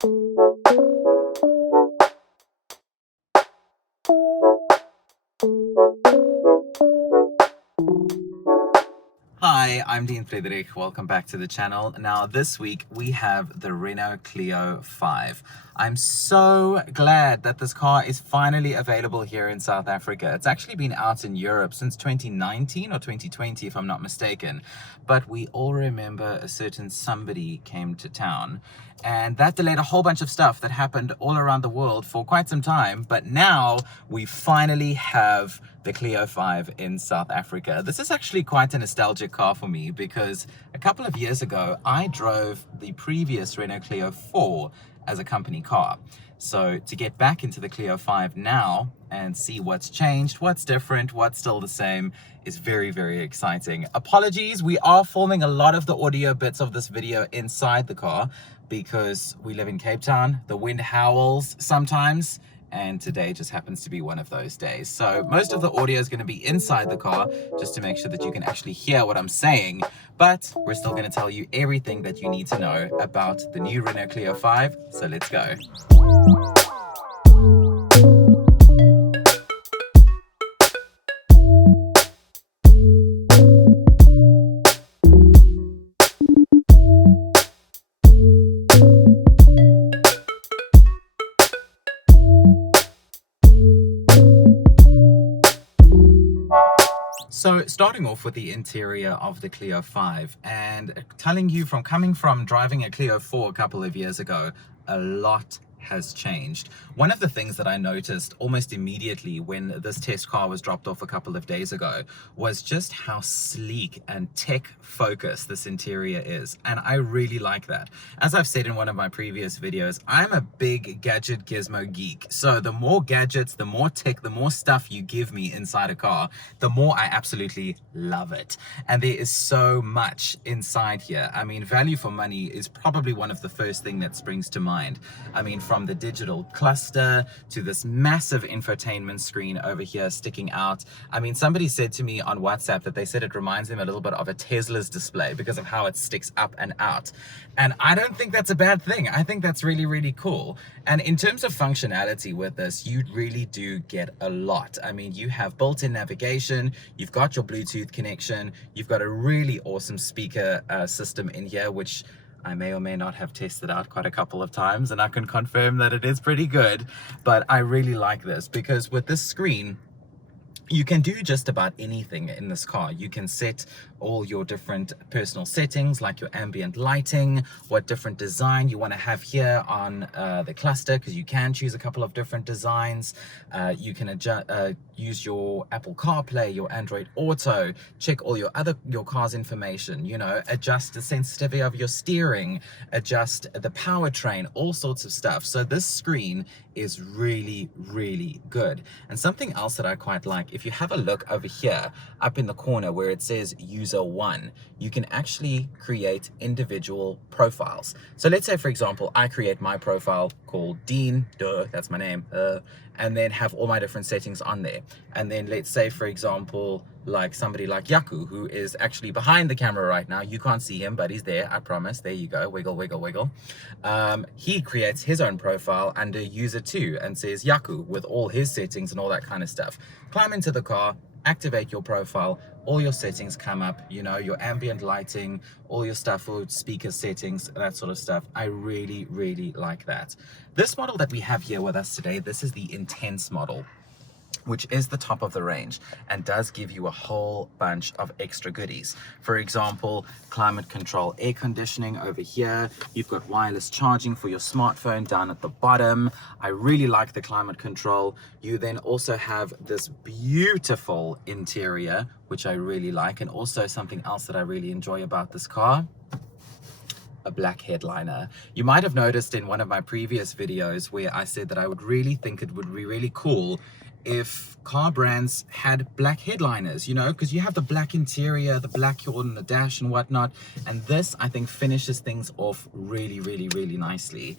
Hi, I'm Dean Friederich. Welcome back to the channel. Now this week we have the Renault Clio 5. I'm so glad that this car is finally available here in South Africa. It's actually been out in Europe since 2019 or 2020 if I'm not mistaken. But we all remember a certain somebody came to town, and that delayed a whole bunch of stuff that happened all around the world for quite some time. But now we finally have the Clio 5 in South Africa. This is actually quite a nostalgic car for me because a couple of years ago I drove the previous Renault Clio 4 as a company car. So to get back into the Clio 5 now and see what's changed, what's different, what's still the same is very, very exciting. Apologies, we are filming a lot of the audio bits of this video inside the car because we live in Cape Town. The wind howls sometimes, and today just happens to be one of those days. So most of the audio is going to be inside the car just to make sure that you can actually hear what I'm saying, but we're still going to tell you everything that you need to know about the new Renault Clio 5. So let's go. So starting off with the interior of the Clio 5, and telling you from coming from driving a Clio 4 a couple of years ago, a lot has changed. One of the things that I noticed almost immediately when this test car was dropped off a couple of days ago was just how sleek and tech focused this interior is, and I really like that. As I've said in one of my previous videos, I'm a big gadget gizmo geek, so the more gadgets, the more tech, the more stuff you give me inside a car, the more I absolutely love it. And there is so much inside here. I mean, value for money is probably one of the first thing that springs to mind. I mean, from the digital cluster to this massive infotainment screen over here sticking out. I mean, somebody said to me on WhatsApp that they said it reminds them a little bit of a Tesla's display because of how it sticks up and out. And I don't think that's a bad thing. I think that's really, really cool. And in terms of functionality with this, you really do get a lot. I mean, you have built-in navigation, you've got your Bluetooth connection, you've got a really awesome speaker system in here, which I may or may not have tested out quite a couple of times, and I can confirm that it is pretty good. But I really like this because with this screen, you can do just about anything in this car. You can set all your different personal settings, like your ambient lighting, what different design you want to have here on the cluster, because you can choose a couple of different designs. You can adjust, use your Apple CarPlay, your Android Auto, check all your car's information, you know, adjust the sensitivity of your steering, adjust the powertrain, all sorts of stuff. So this screen is really, really good. And something else that I quite like, if you have a look over here up in the corner where it says user 1, you can actually create individual profiles. So let's say, for example, I create my profile called Dean, that's my name, and then have all my different settings on there. And then let's say, for example, like somebody like Yaku, who is actually behind the camera right now. You can't see him, but he's there, I promise. There you go, wiggle, wiggle, wiggle. He creates his own profile under user 2 and says Yaku with all his settings and all that kind of stuff. Climb into the car, activate your profile, all your settings come up, you know, your ambient lighting, all your stuff for speaker settings, that sort of stuff. I really, really like that. This model that we have here with us today, this is the Intense model, which is the top of the range and does give you a whole bunch of extra goodies. For example, climate control, air conditioning over here. You've got wireless charging for your smartphone down at the bottom. I really like the climate control. You then also have this beautiful interior, which I really like, and also something else that I really enjoy about this car, a black headliner. You might have noticed in one of my previous videos where I said that I would really think it would be really cool if car brands had black headliners, you know, because you have the black interior, the black on the dash and whatnot, and this I think finishes things off really, really, really nicely.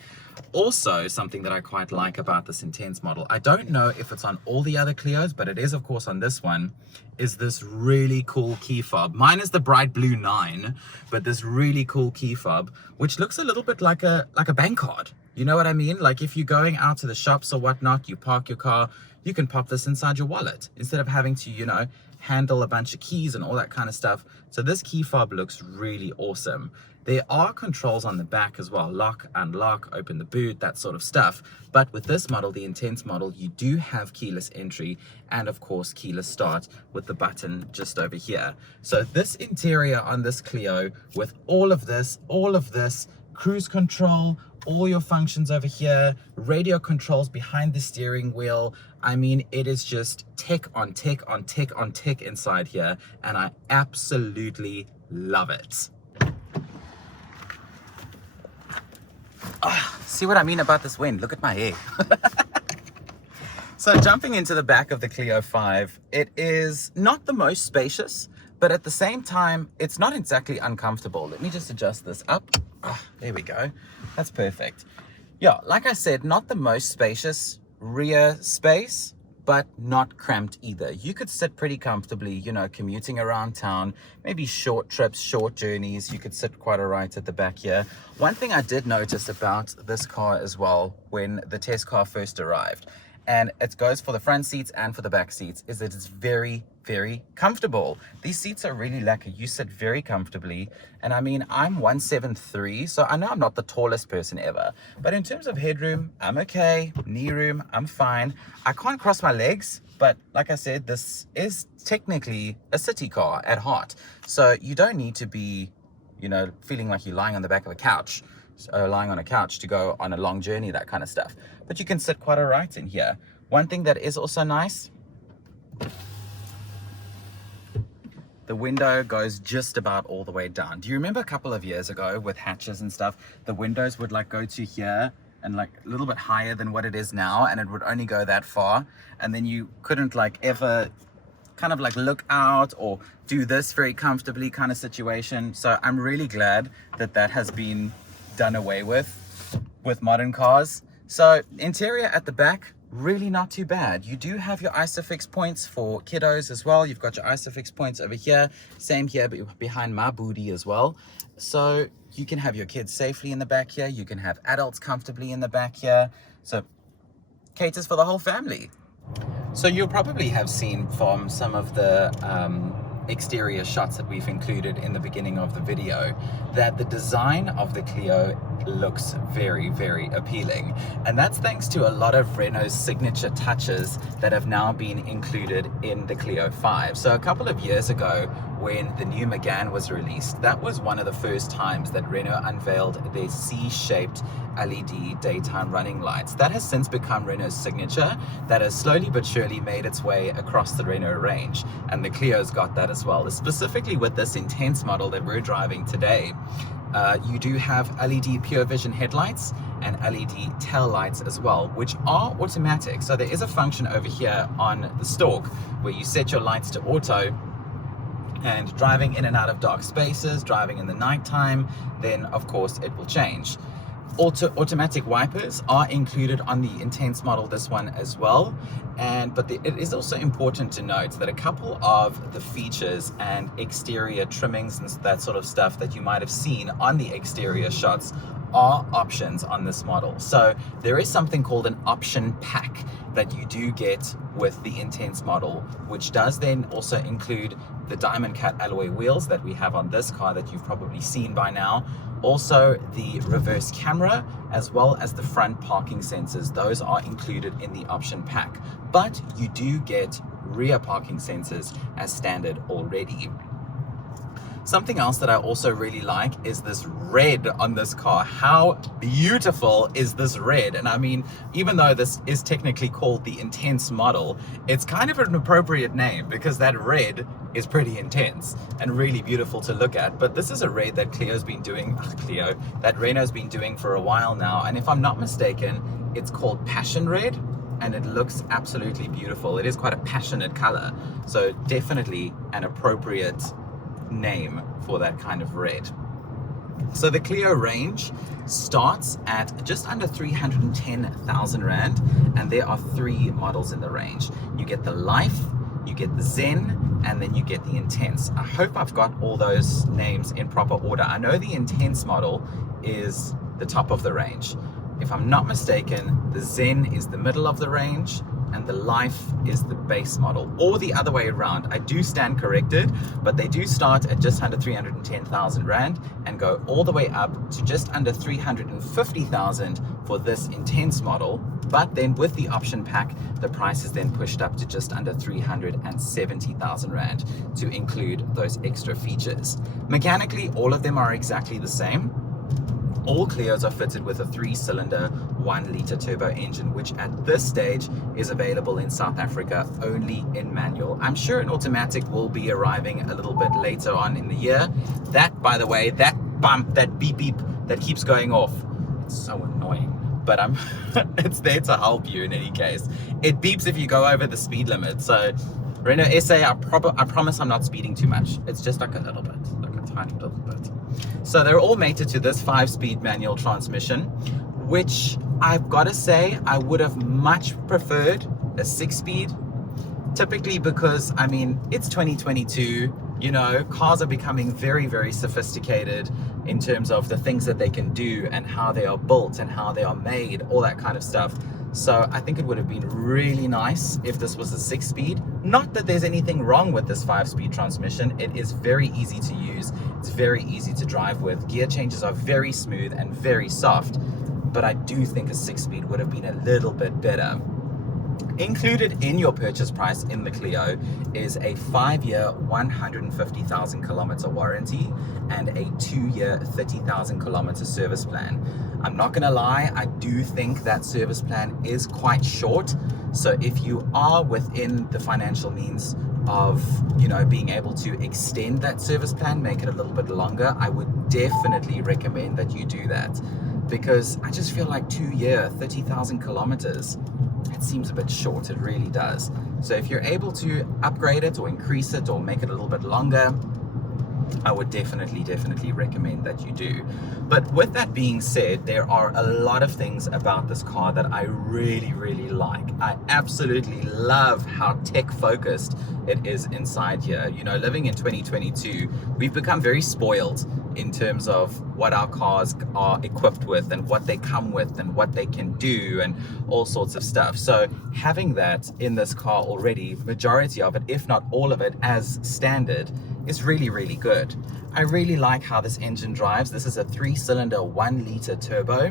Also, something that I quite like about this Intense model, I don't know if it's on all the other Clios, but it is of course on this one, is this really cool key fob. Mine is the bright blue 9, but this really cool key fob, which looks a little bit like a bank card. You know what I mean? Like if you're going out to the shops or whatnot, you park your car, you can pop this inside your wallet instead of having to, you know, handle a bunch of keys and all that kind of stuff. So this key fob looks really awesome. There are controls on the back as well, lock, unlock, open the boot, that sort of stuff. But with this model, the Intense model, you do have keyless entry and of course keyless start with the button just over here. So this interior on this Clio with all of this, cruise control, all your functions over here, radio controls behind the steering wheel. I mean, it is just tech on tech on tech on tech inside here, and I absolutely love it. See what I mean about this wind? Look at my hair. So jumping into the back of the Clio 5, it is not the most spacious, but at the same time, it's not exactly uncomfortable. Let me just adjust this up. There we go. That's perfect. Yeah, like I said, not the most spacious rear space, but not cramped either. You could sit pretty comfortably, you know, commuting around town, maybe short trips, short journeys. You could sit quite all right at the back here. One thing I did notice about this car as well, when the test car first arrived, and it goes for the front seats and for the back seats, is that it's very, very comfortable. These seats are really lacquer. You sit very comfortably. And I mean, I'm 173, so I know I'm not the tallest person ever. But in terms of headroom, I'm okay. Knee room, I'm fine. I can't cross my legs, but like I said, this is technically a city car at heart. So you don't need to be, you know, feeling like you're lying on the back of a couch. Lying on a couch to go on a long journey, that kind of stuff. But you can sit quite all right in here. One thing that is also nice, the window goes just about all the way down. Do you remember a couple of years ago with hatches and stuff, the windows would like go to here and like a little bit higher than what it is now, and it would only go that far, and then you couldn't like ever kind of like look out or do this very comfortably kind of situation. So I'm really glad that that has been done away with modern cars. So interior at the back, really not too bad. You do have your ISOFIX points for kiddos as well. You've got your ISOFIX points over here, same here but behind my booty as well. So you can have your kids safely in the back here, you can have adults comfortably in the back here, so caters for the whole family. So you'll probably have seen from some of the exterior shots that we've included in the beginning of the video that the design of the Clio looks very, very appealing, and that's thanks to a lot of Renault's signature touches that have now been included in the Clio 5. So a couple of years ago when the new Megane was released, that was one of the first times that Renault unveiled their C-shaped LED daytime running lights. That has since become Renault's signature, that has slowly but surely made its way across the Renault range, and the Clio's got that as well. Specifically with this Intense model that we're driving today, you do have LED pure vision headlights and LED tail lights as well, which are automatic. So there is a function over here on the stalk where you set your lights to auto, and driving in and out of dark spaces, driving in the nighttime, then of course it will change. Automatic wipers are included on the Intense model, this one as well. But it is also important to note that a couple of the features and exterior trimmings and that sort of stuff that you might have seen on the exterior shots are options on this model. So there is something called an option pack that you do get with the Intense model, which does then also include the Diamond Cut alloy wheels that we have on this car that you've probably seen by now. Also the reverse camera, as well as the front parking sensors. Those are included in the option pack, but you do get rear parking sensors as standard already. Something else that I also really like is this red on this car. How beautiful is this red? And I mean, even though this is technically called the Intense model, it's kind of an appropriate name because that red is pretty intense and really beautiful to look at. But this is a red that that Renault's been doing for a while now. And if I'm not mistaken, it's called Passion Red, and it looks absolutely beautiful. It is quite a passionate color. So definitely an appropriate name for that kind of red. So the Clio range starts at just under 310,000 Rand, and there are 3 models in the range. You get the Life, you get the Zen, and then you get the Intense. I hope I've got all those names in proper order. I know the Intense model is the top of the range, If I'm not mistaken, the Zen is the middle of the range and the Life is the base model, or the other way around. I do stand corrected, but they do start at just under 310,000 Rand and go all the way up to just under 350,000 for this intense model. But then with the option pack, the price is then pushed up to just under 370,000 Rand to include those extra features. Mechanically, all of them are exactly the same. All Clios are fitted with a 3-cylinder 1-litre turbo engine, which at this stage is available in South Africa only in manual. I'm sure an automatic will be arriving a little bit later on in the year. That, by the way, that bump, that beep beep that keeps going off, it's so annoying. But it's there to help you in any case. It beeps if you go over the speed limit. So Renault SA, I promise I'm not speeding too much. It's just like a little bit, like a tiny little bit. So they're all mated to this 5-speed manual transmission, which I've got to say I would have much preferred a 6-speed. Typically because, I mean, it's 2022, you know, cars are becoming very, very sophisticated in terms of the things that they can do and how they are built and how they are made, all that kind of stuff. So I think it would have been really nice if this was a 6-speed. Not that there's anything wrong with this 5-speed transmission. It is very easy to use. It's very easy to drive with. Gear changes are very smooth and very soft. But I do think a 6-speed would have been a little bit better. Included in your purchase price in the Clio is a 5-year 150,000 kilometer warranty and a 2-year 30,000 kilometer service plan. I'm not gonna lie, I do think that service plan is quite short. So if you are within the financial means of, you know, being able to extend that service plan, make it a little bit longer, I would definitely recommend that you do that. Because I just feel like 2-year 30,000 kilometers, it seems a bit short, it really does. So if you're able to upgrade it or increase it or make it a little bit longer, I would definitely recommend that you do. But with that being said, there are a lot of things about this car that I really like. I absolutely love how tech focused it is inside here. You know, living in 2022, we've become very spoiled in terms of what our cars are equipped with and what they come with and what they can do and all sorts of stuff. So having that in this car already, majority of it, if not all of it, as standard, is really good. I really like how this engine drives. This is a 3-cylinder 1-litre turbo,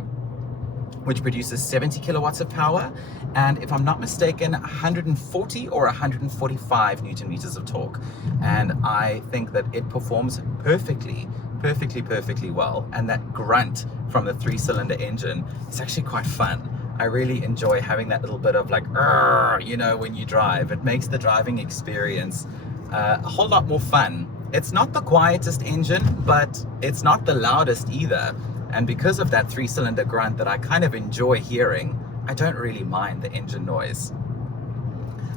which produces 70 kilowatts of power, and if I'm not mistaken, 140 or 145 Newton meters of torque. And I think that it performs perfectly well. And that grunt from the 3-cylinder engine is actually quite fun. I really enjoy having that little bit of like, you know, when you drive. It makes the driving experience a whole lot more fun. It's not the quietest engine, but it's not the loudest either. And because of that 3-cylinder grunt that I kind of enjoy hearing, I don't really mind the engine noise.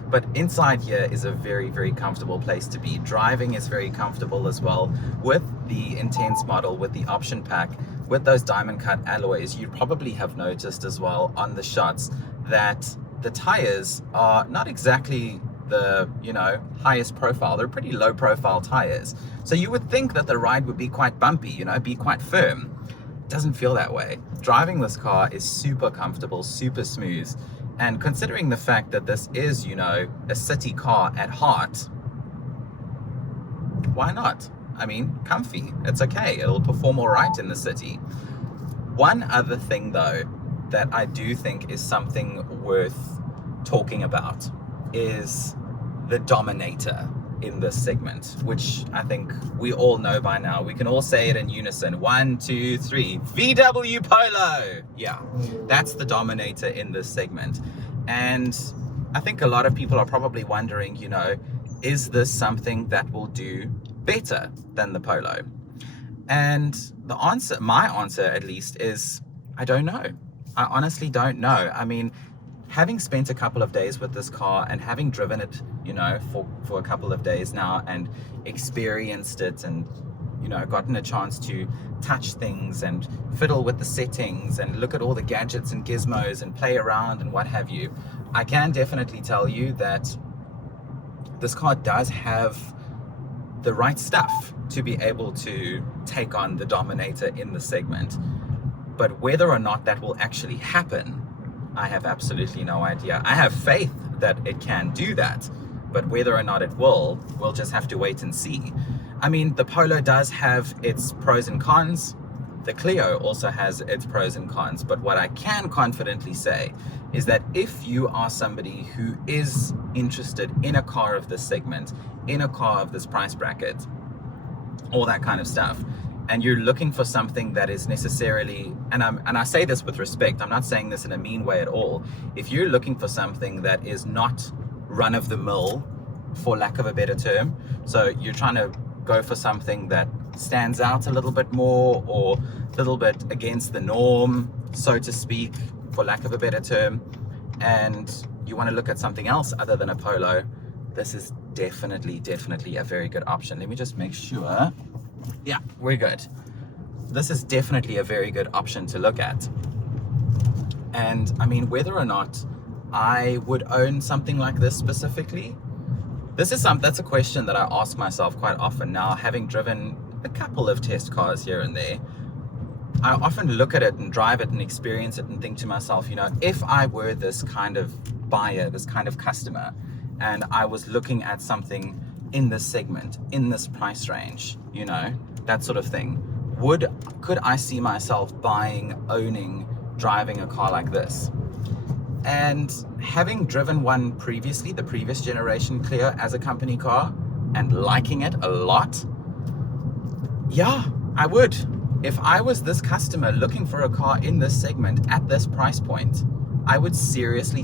But inside here is a very comfortable place to be. Driving is very comfortable as well. With the intense model, with the option pack, with those diamond cut alloys, you probably have noticed as well on the shots that the tires are not exactly the, you know, highest profile. They're pretty low profile tires. So you would think that the ride would be quite bumpy, you know, be quite firm. Doesn't feel that way. Driving this car is super comfortable, super smooth, and considering the fact that this is, you know, a city car at heart, why not? I mean, comfy, it's okay, it'll perform all right in the city. One other thing though that I do think is something worth talking about is the dominator in this segment, which I think we all know by now. We can all say it in unison. 1, 2, 3. VW Polo! Yeah, that's the dominator in this segment. And I think a lot of people are probably wondering, you know, is this something that will do better than the Polo? And the answer, my answer at least, is I don't know. I honestly don't know. I mean, having spent a couple of days with this car and having driven it, you know, for a couple of days now and experienced it and, you know, gotten a chance to touch things and fiddle with the settings and look at all the gadgets and gizmos and play around and what have you, I can definitely tell you that this car does have the right stuff to be able to take on the dominator in the segment. But whether or not that will actually happen, I have absolutely no idea. I have faith that it can do that, but whether or not it will, we'll just have to wait and see. I mean, the Polo does have its pros and cons. The Clio also has its pros and cons, but what I can confidently say is that if you are somebody who is interested in a car of this segment, in a car of this price bracket, all that kind of stuff, and you're looking for something that is necessarily, and I say this with respect, I'm not saying this in a mean way at all, if you're looking for something that is not run-of-the-mill, for lack of a better term, so you're trying to go for something that stands out a little bit more, or a little bit against the norm, so to speak, for lack of a better term, and you want to look at something else other than a Polo, this is definitely a very good option. Let me just make sure. Yeah, we're good. This is definitely a very good option to look at. And I mean, whether or not I would own something like this specifically, that's a question that I ask myself quite often now, having driven a couple of test cars here and there. I often look at it and drive it and experience it and think to myself, you know, if I were this kind of buyer, this kind of customer, and I was looking at something in this segment, in this price range, you know, that sort of thing, could I see myself buying, owning, driving a car like this? And having driven one previously, the previous generation Clio as a company car, and liking it a lot, yeah, I would. If I was this customer looking for a car in this segment at this price point, I would seriously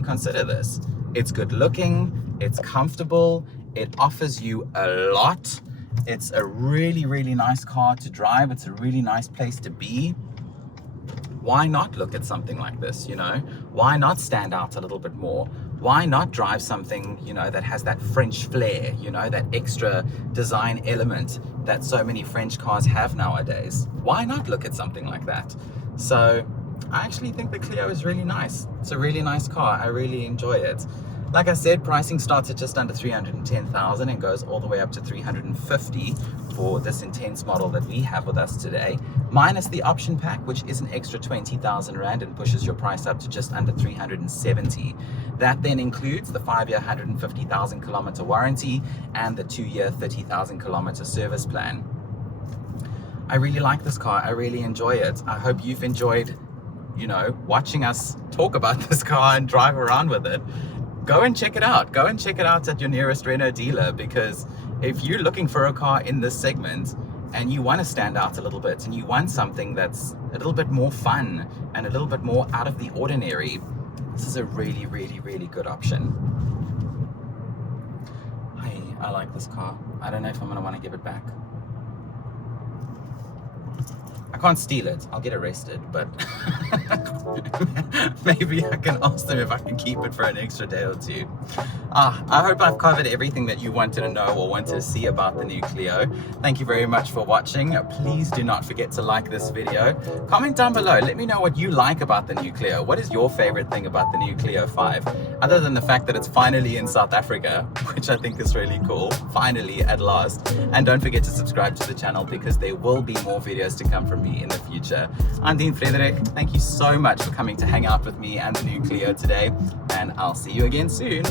consider this. It's good looking, it's comfortable, it offers you a lot. It's a really nice car to drive. It's a really nice place to be. Why not look at something like this, you know? Why not stand out a little bit more? Why not drive something, you know, that has that French flair, you know, that extra design element that so many French cars have nowadays? Why not look at something like that? So I actually think the Clio is really nice. It's a really nice car. I really enjoy it. Like I said, pricing starts at just under 310,000 and goes all the way up to 350 for this intense model that we have with us today, minus the option pack, which is an extra 20,000 Rand and pushes your price up to just under 370. That then includes the 5-year 150,000 kilometer warranty and the 2-year 30,000 kilometer service plan. I really like this car. I really enjoy it. I hope you've enjoyed, you know, watching us talk about this car and drive around with it. Go and check it out. Go and check it out at your nearest Renault dealer, because if you're looking for a car in this segment and you want to stand out a little bit and you want something that's a little bit more fun and a little bit more out of the ordinary, this is a really good option. I like this car. I don't know if I'm going to want to give it back. I can't steal it. I'll get arrested, but maybe I can ask them if I can keep it for an extra day or two. I hope I've covered everything that you wanted to know or wanted to see about the new Clio. Thank you very much for watching. Please do not forget to like this video. Comment down below. Let me know what you like about the new Clio. What is your favorite thing about the new Clio 5? Other than the fact that it's finally in South Africa, which I think is really cool. Finally, at last. And don't forget to subscribe to the channel, because there will be more videos to come from me in the future. I'm Friederich. Thank you so much for coming to hang out with me and the new Clio today, and I'll see you again soon.